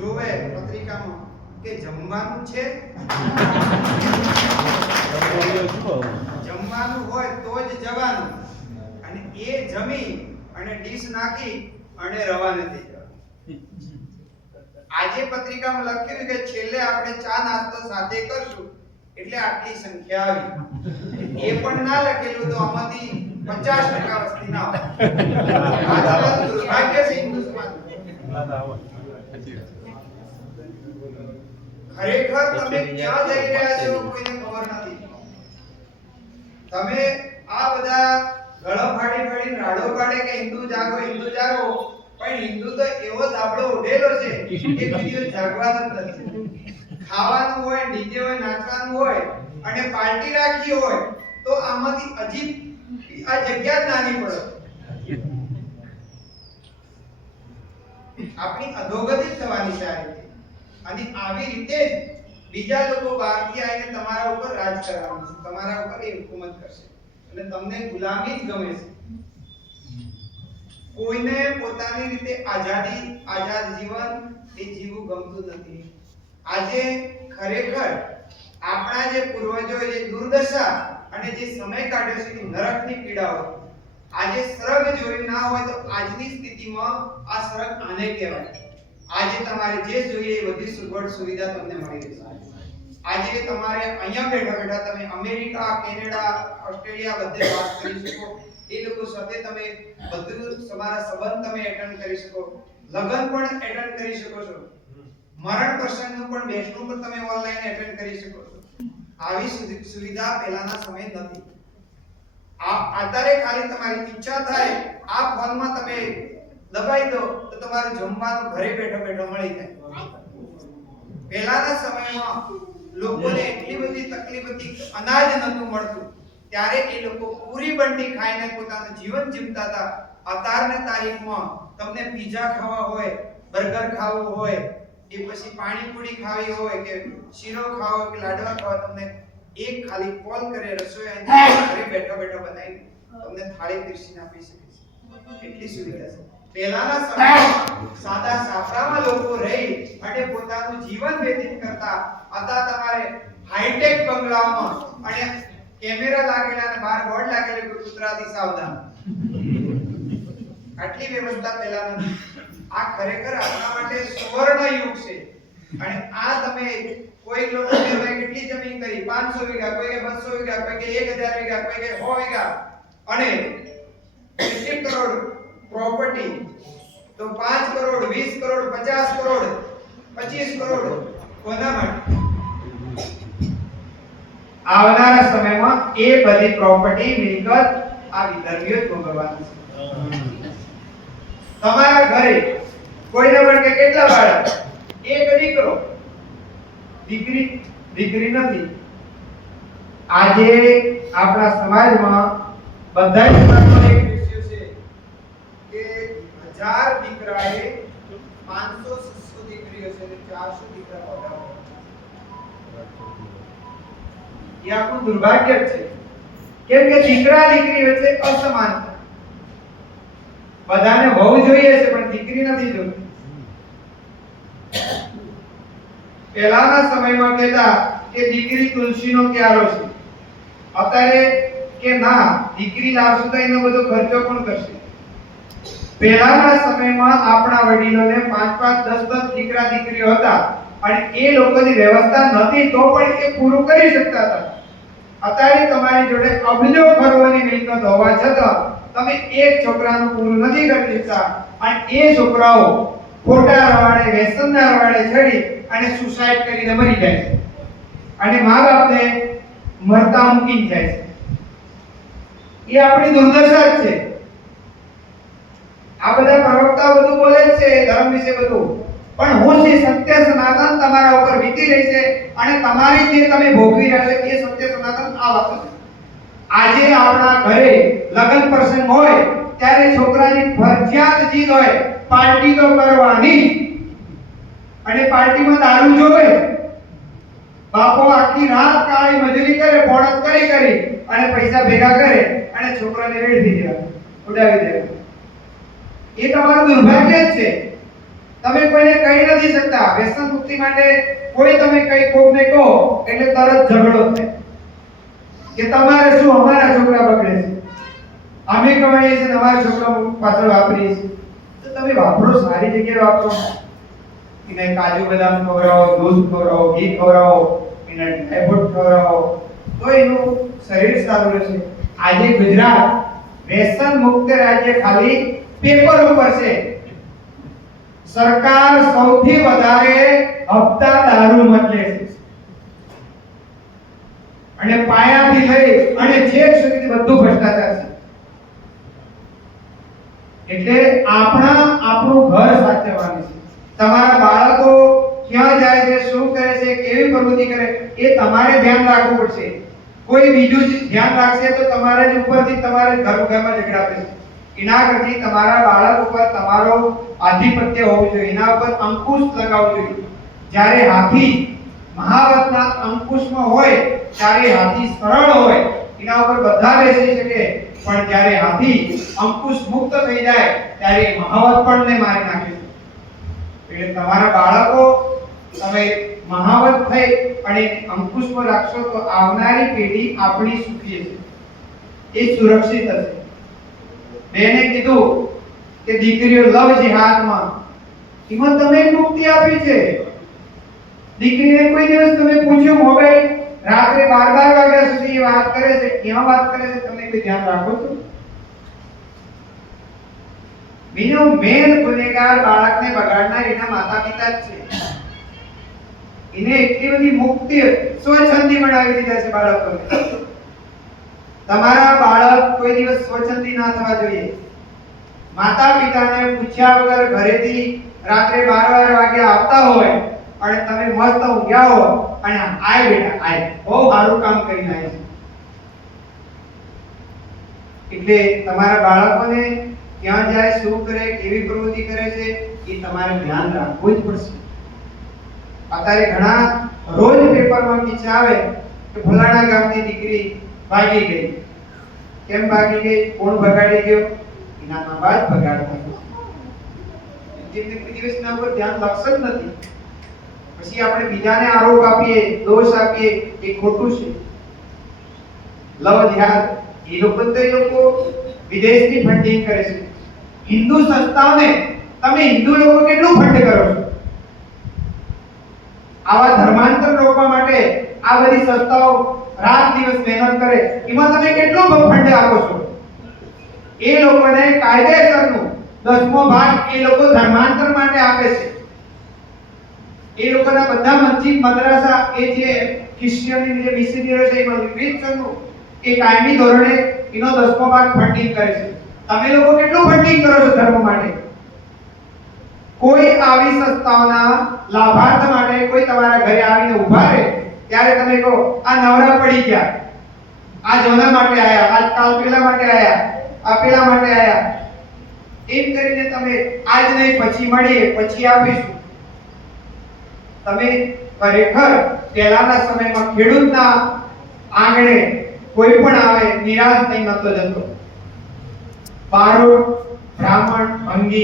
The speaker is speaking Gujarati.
જોવે પત્રિકામાં કે જમવાનું છે, જમવાનું હોય તો જ જવાનું, અને એ જમી અને ડીશ નાખી અને રવાના થઈ જવાનું। આજે પત્રિકામાં લખ્યું કે છેલ્લે આપણે ચા નાસ્તો સાથે કરશું એટલે આટલી સંખ્યા આવી। એ પણ ના લખેલું તો આમાંથી 50% વસ્તી ના આવે। આ દુર્ભાગ્ય છે હિન્દુ સમાજ। ખરેખર તમે ક્યાં જઈ રહ્યા છો કોઈને ખબર નથી। તમે આ બધા ગળો ફાડી ફાડીને રાડો પાડે કે હિન્દુ જાગો, પણ હિન્દુ તો એવો દાબડો ઉડેલો છે કે બીજો જાગવાનો જ નથી। ખાવાનું હોય, ડીજે હોય, નાચવાનું હોય અને પાર્ટી રાખી હોય તો આમાંથી અજીબ આ જગ્યા જ નાની પડે। આપણી અધોગતિ થવાની છે આ રીતે, અને આવી રીતે જ બીજા લોકો બહારથી આવીને તમારા ઉપર રાજ કરવાનું છે, તમારા ઉપર એ હુકુમત કરશે અને તમને ગુલામી જ ગમે છે। કોઈને પોતાની રીતે આઝાદ જીવન એ જીવવું ગમતું નથી। આજે ખરેખર આપણા જે પૂર્વજોએ જે દુર્દશા અને જે સમય કાઢ્યો છે કે નરકની પીડાઓ, આજે સ્વર્ગ જોયું ના હોય તો આજની સ્થિતિમાં આ સ્વર્ગ આને કહેવાય। આજે તમારે જે જોઈએ એ બધી સગવડ સુવિધા તમને મળી રહેશે। આજે તમારે અહીંયા બેઠા બેઠા તમે અમેરિકા, કેનેડા, ઓસ્ટ્રેલિયા બધે વાત કરી શકો। એ લોકો સાથે તમે બધું તમારા સંબંધ તમે એટેન્ડ કરી શકો, લગ્ન પણ એટેન્ડ કરી શકો છો, મરણ પ્રસંગનું પણ બેસણું પણ તમે ઓનલાઈન એટેન્ડ કરી શકો છો। આવી સુવિધા પહેલાના સમય નથી। અત્યારે ખાલી તમારી ઈચ્છા થાય આ ફોનમાં તમે દબાઈ દો તો તમારું જમવાનું ઘરે બેઠો બેઠો મળી જાય। પહેલાના સમયમાં લોકોને એટલી બધી તકલીફ હતી, અનાજ નહોતું મળતું, ત્યારે એ લોકો પૂરી બંટી ખાઈને પોતાનું જીવન જીવતા હતા। અત્યારની તારીખમાં તમને પિઝા ખાવા હોય, બર્ગર ખાવું હોય, એ પછી પાણીપુરી ખાવી હોય કે શીરો ખાવો કે લાડવા ખાવા, તમને એક ખાલી કોલ કરે, રસોઈ ઘરે બેઠો બેઠો બનાવી તમને થાળી પીરસીને આપી શકે છે। એટલી સુવિધા છે। પહેલાના સમયમાં સાદા સાપરામાં લોકો રહી અને પોતાનું જીવન વ્યતીત કરતા। आता તમારે હાઈટેક બંગલામાં અને કેમેરા લાગેલા અને બહાર બોર્ડ લાગેલું કે કૂતરાથી સાવધાન, આટલી વ્યવસ્થા પહેલા નથી। આ ખરેખર આપણા માટે સુવર્ણ યુગ છે। અને આ તમે કોઈ લોકો કહેવાય કેટલી જમીન કરી, 500 વીઘા, કોઈ કે 200 વીઘા, કોઈ કે 1000 વીઘા, કોઈ કે 100 વીઘા, અને 20 કરોડ પ્રોપર્ટી, તો 5 કરોડ, 20 કરોડ, 50 કરોડ, 25 કરોડ કોના માટે? આવનારા સમયમાં એ બધી પ્રોપર્ટી મિલકત આ વિધર્મીઓ જ ભોગવવાની છે। તમારા ઘરે કોઈને પણ કે કેટલા બાળક? એક દીકરો, દીકરી નથી। આજે આપણા સમાજમાં બધા જ સમાજમાં એક રેશિયો છે કે 1000 દીકરાએ 500-600 દીકરીઓ છે અને 400 દીકરા હોતા હોય। એ આપણું દુર્ભાગ્ય છે, કેમ કે દીકરા દીકરી વચ્ચે અસમાનતા। બધાને વહુ જોઈએ છે પણ દીકરી નથી જોઈતી। પહેલાના સમયમાં કહેતા કે દીકરી તુલસીનો ક્યારો છે, અત્યારે કે ના, દીકરી લાવશું તો એનો બધો ખર્ચો કોણ કરશે? પહેલાના સમયમાં આપણા વડીલોને 5-5, 10-10 દીકરા દીકરીઓ હતા અને એ લોકોની વ્યવસ્થા નહોતી તો પણ એ પૂરું કરી શકતા હતા। અત્યારે તમારી જોડે અબજો કરોડની મિલકત હોવા છતાં તમે એક છોકરાનું પૂરું નથી કરી શકતા, અને એ છોકરાઓ ખોટા રવાડે, વ્યસનના રવાડે ચડી અને સુસાઇડ કરીને મરી જાય છે, અને મા-બાપને મરતા મૂકીને જાય છે। એ આપણી દુર્દશા જ છે। આ બધા પ્રવક્તાઓ બધું બોલે છે ધર્મ વિશે બધું, પણ હું જે સત્ય સનાતન તમારા ઉપર વીતી રહી છે અને તમારી જે તમે ભોગવી રહ્યા છો એ સત્ય સનાતન આ વાત છે। આજે આપણા ઘરે લગ્ન પ્રસંગ હોય ત્યારે છોકરાની ફરજિયાત જીદ હોય પાર્ટી તો કરવાની, અને પાર્ટીમાં દારૂ જોવે। બાપો આખી રાત કાળી મજૂરી કરે, પોણત કરી અને પૈસા ભેગા કરે અને છોકરાને વેડફી દેવા, ઉડાવી દેવા। એ તમારું દુર્ભાગ્ય જ છે। તમે કોઈને કહી નથી શકતા. વ્યસન મુક્તિ માટે કોઈ તમે કઈ કોકને કહો એટલે તરત ઝઘડો થાય કે તમારે શું, અમારા છોકરા બગડે છે, અમે કમાઈએ છીએ અમારા છોકરા પાછળ વાપરીએ છીએ. તો તમે વાપરો, સારી જગ્યાએ વાપરો. એને કાજુ બદામ ખવડાવો, દૂધ ખવડાવો, ઘી ખવડાવો, એને ડ્રાયફ્રૂટ ખવડાવો, તો એનું શરીર સારું રહેશે. આજે ગુજરાત વ્યસન મુક્ત રાજ્ય ખાલી પેપર ઉપર છે. સરકાર સૌથી વધારે હપ્તા દારૂ મત લે છે અને પાયાથી લઈ અને છેક સુધી બધું ભ્રષ્ટાચાર છે. એટલે આપણું ઘર સાચવવાનું છે. તમારા બાળકો ક્યાં જાય છે, શું કરે છે, કેવી પ્રવૃત્તિ કરે, એ તમારે ધ્યાન રાખવું પડશે. કોઈ બીજું ધ્યાન રાખશે તો તમારે જ ઉપરથી તમારે ઘરમાં ઝઘડા થશે. એના કરતી તમારા બાળક ઉપર તમારો આધિપત્ય હોવું જોઈએ, એના ઉપર અંકુશ લગાવવું જોઈએ. જ્યારે હાથી મહાવતના અંકુશમાં હોય ત્યારે હાથી સરળ હોય, એના ઉપર બધા બેસી શકે. પણ જ્યારે હાથી અંકુશ મુક્ત થઈ જાય ત્યારે મહાવત પણ ને મારી નાખે છે. એટલે તમારા બાળકો તમે મહાવત થઈ અને અંકુશમાં રાખશો તો આવનારી પેઢી આપણી સુખી હશે, એ સુરક્ષિત હશે. મેને કીધું કે દીકરીઓ લવ જિહાદમાં, એમાં તમે મુક્તિ આપી છે. દીકરીને કોઈ દિવસ તમે પૂછ્યું મોબાઈલ રાત્રે 12 વાગ્યા સુધી વાત કરે છે, ક્યાં વાત કરે છે, તમે કોઈ ધ્યાન રાખો છો? બીજો મેન ગુનેગાર બાળકને બગાડનાર એના માતા પિતા જ છે. એને એટલી બધી મુક્તિ સ્વચ્છંદી બનાવી દીધા છે બાળકોને. તમારા બાળક કોઈ દિવસ સ્વચ્છંદી ના થવા જોઈએ. માતા પિતાને પૂછ્યા વગર ઘરેથી રાત્રે 12 વાગે આવતા હોય અને તમે મસ્ત ઊંઘ્યા હો અને આય બેટા આય, બહુ સારું કામ કરીને આવ્યા છે. એટલે તમારા બાળકોને ક્યાં જાય, શું કરે, કેવી પ્રવૃત્તિ કરે છે, એ તમારે ધ્યાન રાખવું જ પડશે. અત્યારે ઘણા રોજ પેપરમાં કિસ્સા આવે કે ફલાણા ગામની દીકરી ભાગી ગઈ. કેમ ભાગી ગઈ, કોણ ભગાડી ગયો? એના મા બાપ ભગાડતા. જેમને કોઈ દિવસના ઉપર ધ્યાન લક્ષ જ નથી. પછી આપણે બીજાને આરોપ આપીએ, દોષ આપીએ, એ ખોટું છે. લવ જિહાદ એ લોકો વિદેશની ફંડિંગ કરે છે. હિન્દુ સંસ્થાઓને તમે હિન્દુ લોકો કેટલું ફંડ કરો છો? આવા ધર્માંતર રોકવા માટે આ બધી સંસ્થાઓ રાત દિવસ મહેનત કરે, એમાં તમે કેટલું ફંડ આપો છો? એ લોકોને કાયદેસરનું 10મો ભાગ એ લોકો ધર્માંતર માટે આપે છે. એ લોકોના બધા મસ્જિદ, મદ્રસા, એ જે ક્રિશ્ચિયનની જે મિશનરીઓ છે, એમાં ક્રિશ્ચનનું એ કાયમી ધોરણે એનો 10મો ભાગ ફંડિંગ કરે છે. તમે લોકો કેટલું ફંડિંગ કરો છો ધર્મ માટે? કોઈ આવી સંસ્થાઓના લાભાર્થ માટે કોઈ તમારા ઘરે આવીને ઊભા રહે ત્યારે તમે કહો આ નવરા પડી ગયા, આ જોના માટે આયા, આજ કાલ પેલા માટે આયા, આ પેલા માટે આયા, એમ કરીને તમે આજ નહીં પછી મળીએ, પછી આપીશું. તમે ખરેખર પહેલાના સમયમાં ખેડૂતના આંગણે કોઈ પણ આવે નિરાશ થઈ નતો જતો. બારોટ, બ્રાહ્મણ, ભંગી